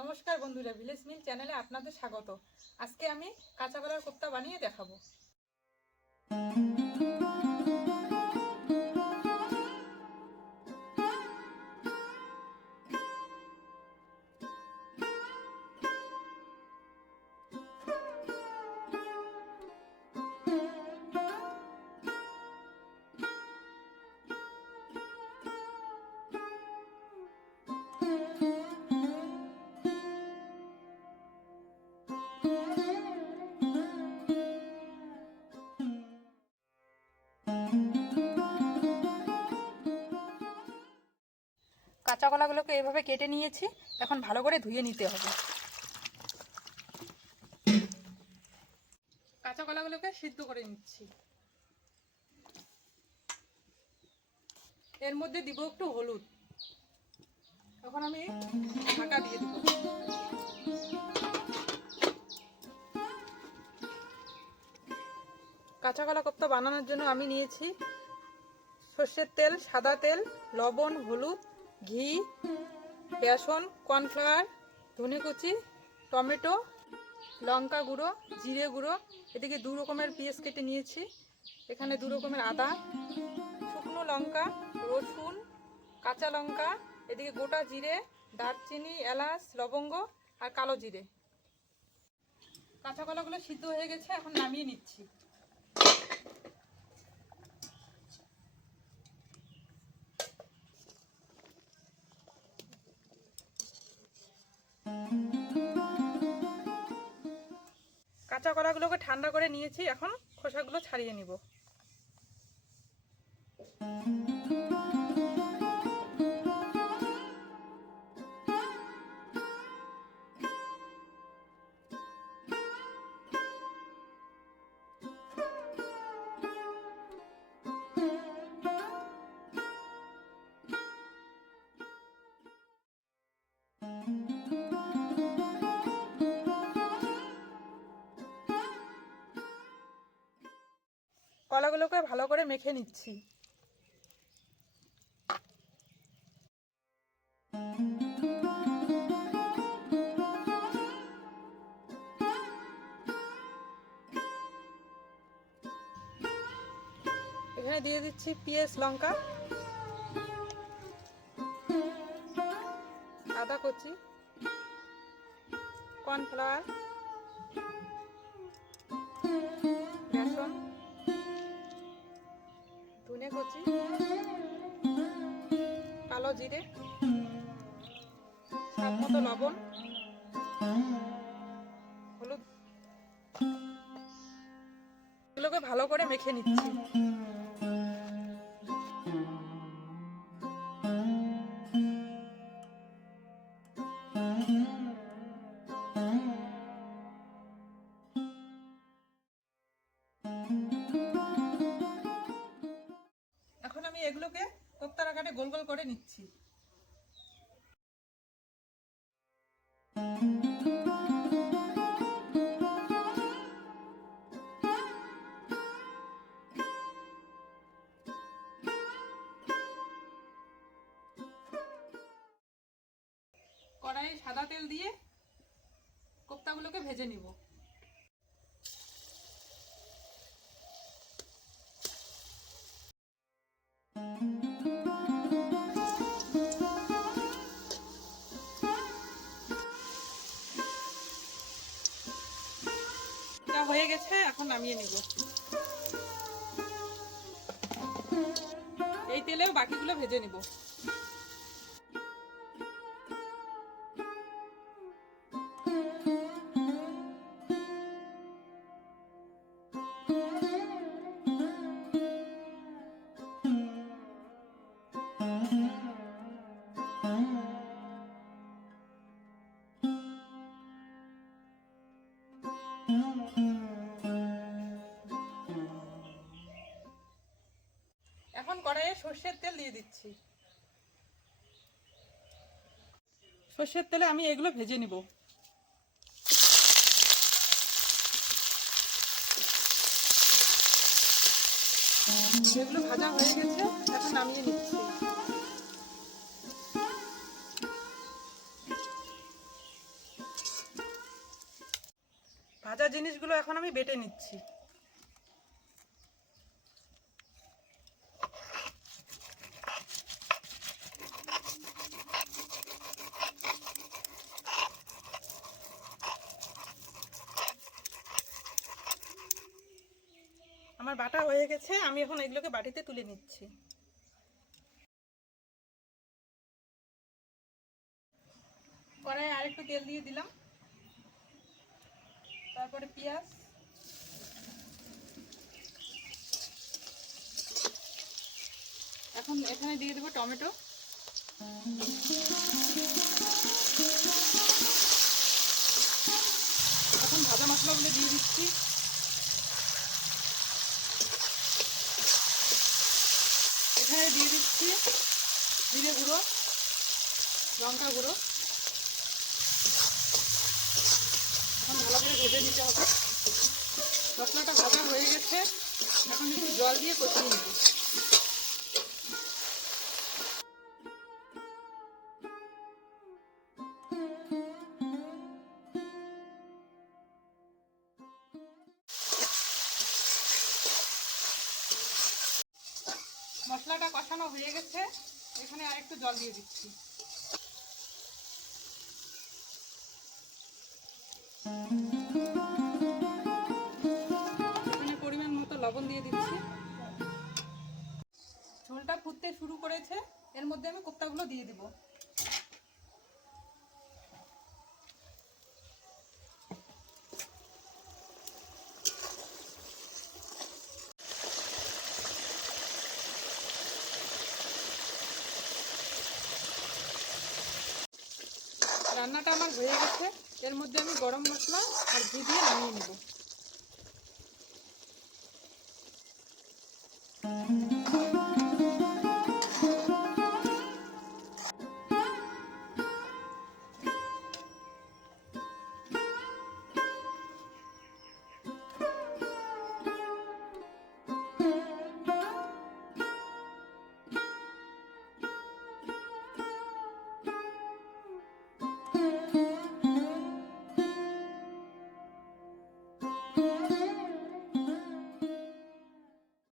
নমস্কার বন্ধুরা ভিলেজ মিল চ্যানেলে আপনাদের স্বাগত। আজকে আমি কাঁচা কলার কোপ্তা বানিয়ে দেখাবো। কাঁচা কলাগুলোকে এভাবে কেটে নিয়েছি। এখন ভালো করে ধুয়ে নিতে হবে। কাঁচা কলাগুলোকে সিদ্ধ করে নিচ্ছি। এর মধ্যে দিব একটু হলুদ। এখন আমি ঢাকা দিয়ে দিব। কাঁচা কলা কোপ্তা বানানোর জন্য আমি নিয়েছি সর্ষের তেল, সাদা তেল, লবণ, হলুদ ঘি, বেসন, কর্নফ্লাওয়ার ধনে কুচি টমেটো, লঙ্কা গুঁড়ো, জিরে গুঁড়ো। এদিকে দু রকমের পেঁয়াজ কেটে নিয়েছি। এখানে দু রকমের আদা, শুকনো লঙ্কা, রসুন, কাঁচা লঙ্কা, এদিকে গোটা জিরে, দারচিনি, এলাচ, লবঙ্গ আর কালো জিরে। কাঁচা কলাগুলো সিদ্ধ হয়ে গেছে, এখন নামিয়ে নিচ্ছি। কাঁচা কলাগুলোকে ঠান্ডা করে নিয়েছি এখন খোসাগুলো ছাড়িয়ে নিব। কলাগুলোকে ভালো করে মেখে নিচ্ছি। এখানে দিয়ে দিচ্ছি পেঁয়াজ লঙ্কা আদা কচি কর্নফ্লাওয়ার ধনে কচি কালো জিরে স্বাদ মতো লবণ হলুদ। এগুলোকে ভালো করে মেখে নিচ্ছি। এগুলোকে কোপ্তার আকারে গোল গোল করে নিচ্ছি। কড়াইয়ে সাদা তেল দিয়ে কোপ্তাগুলোকে ভেজে নিব। হয়ে গেছে এখন নামিয়ে নিব। এই তেলেও বাকিগুলো ভেজে নিব। সর্ষের তেল দিয়ে দিচ্ছি। সর্ষের তেলে আমি এগুলো ভেজে নিব। এগুলো ভাজা হয়ে গেছে, এখন নামিয়ে নিচ্ছি। ভাজা জিনিসগুলো এখন আমি বেটে নিচ্ছি। আমার বাটা হয়ে গেছে, আমি এখন এগুলোকে বাটিতে তুলে নিচ্ছি। কড়াই আরেকটু তেল দিয়ে দিলাম। তারপরে পেঁয়াজ। এখন এখানে দিয়ে দেবো টমেটো। এখন ভাজা মশলাগুলো দিয়ে দিচ্ছি এখানে দিয়ে দিচ্ছি। জিরে গুঁড়ো, লঙ্কা গুঁড়ো। এখন ভালো করে ভেজে নিতে হবে। মশলাটা ভাজা হয়ে গেছে। এখন একটু জল দিয়ে কষিয়ে নেব। মশলাটা কষানো হয়ে গেছে। এখানে আর একটু জল দিয়ে দিচ্ছি। পরিমাণ মতো লবণ দিয়ে দিচ্ছি। ঝোলটা ফুটতে শুরু করেছে। এর মধ্যে আমি কোপ্তাগুলো দিয়ে দিব। রান্নাটা আমার হয়ে গেছে। এর মধ্যে আমি গরম মশলা আর ঘি দিয়ে নামিয়ে নেব।